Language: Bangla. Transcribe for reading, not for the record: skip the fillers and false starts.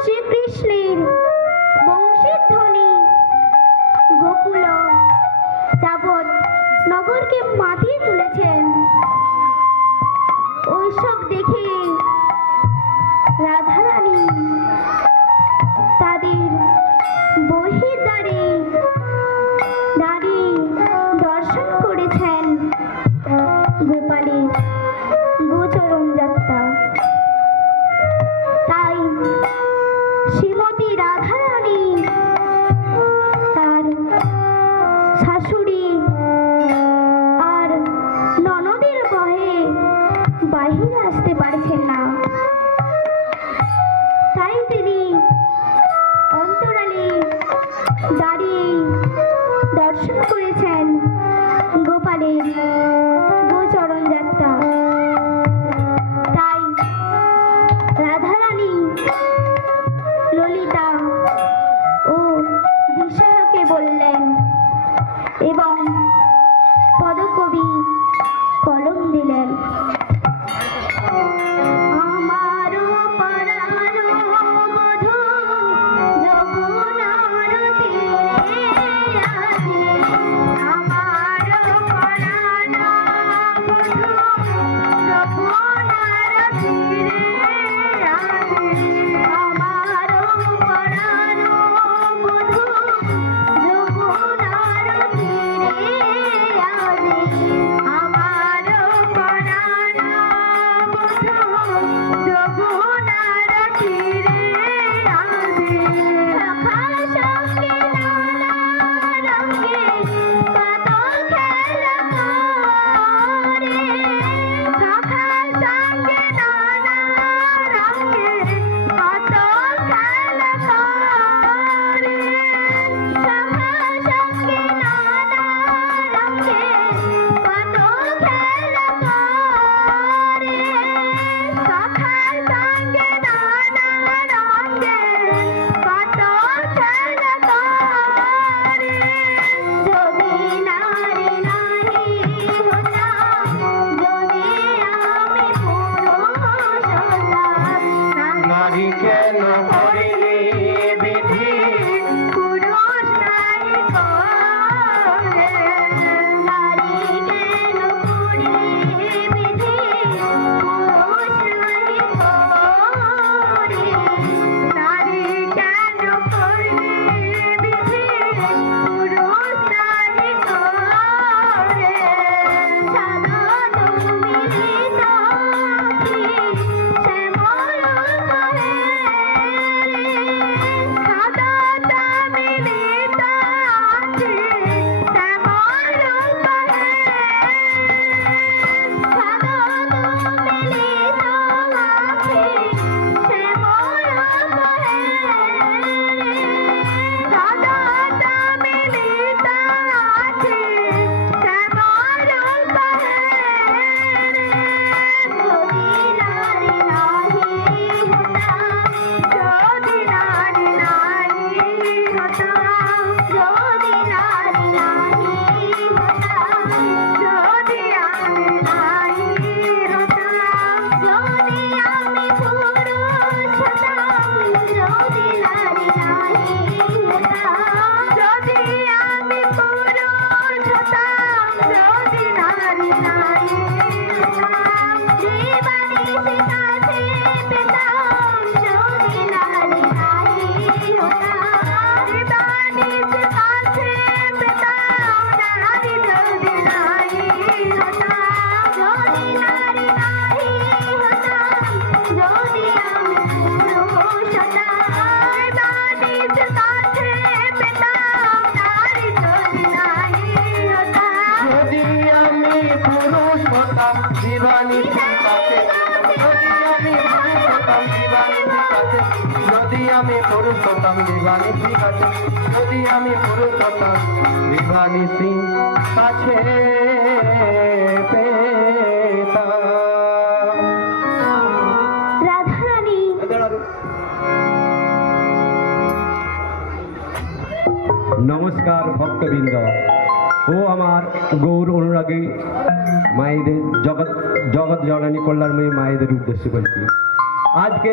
শ্রীকৃষ্ণের বংশীর ধ্বনি গোকুল যাবৎ নগরকে মাতিয়ে তুলেছেন। ওইসব দেখে রাধারানী তাদের বহির্দ্বারে দাঁড়িয়ে দর্শন করেছেন গোপালের গোচরণ যাত্রা। তাই শ্রীমতী রাধারানী তার শাশুড়ি আর ননদের ভয়ে বাহিরে আসতে পারছেন না। তাই তিনি অন্তরালে দাঁড়িয়ে দর্শন করেছেন গোপালের গোচরণ যাত্রা। তাই রাধারানী ললিতা ও বিশাখাকে বললেন এবং পদকবি কলম দিলেন। যদি আমি পুরুষ হতাম দিবানি সিং কাছে, যদি আমি পুরুষ হতাম দিবানি সিং কাছে পেতাম। রাধারানী নমস্কার ভক্তবৃন্দ ও আমার গৌর অনুরাগী মায়েদের, জগৎ জননী কল্যাণময়ী মায়েদের উদ্দেশ্যে বলছি। আজকে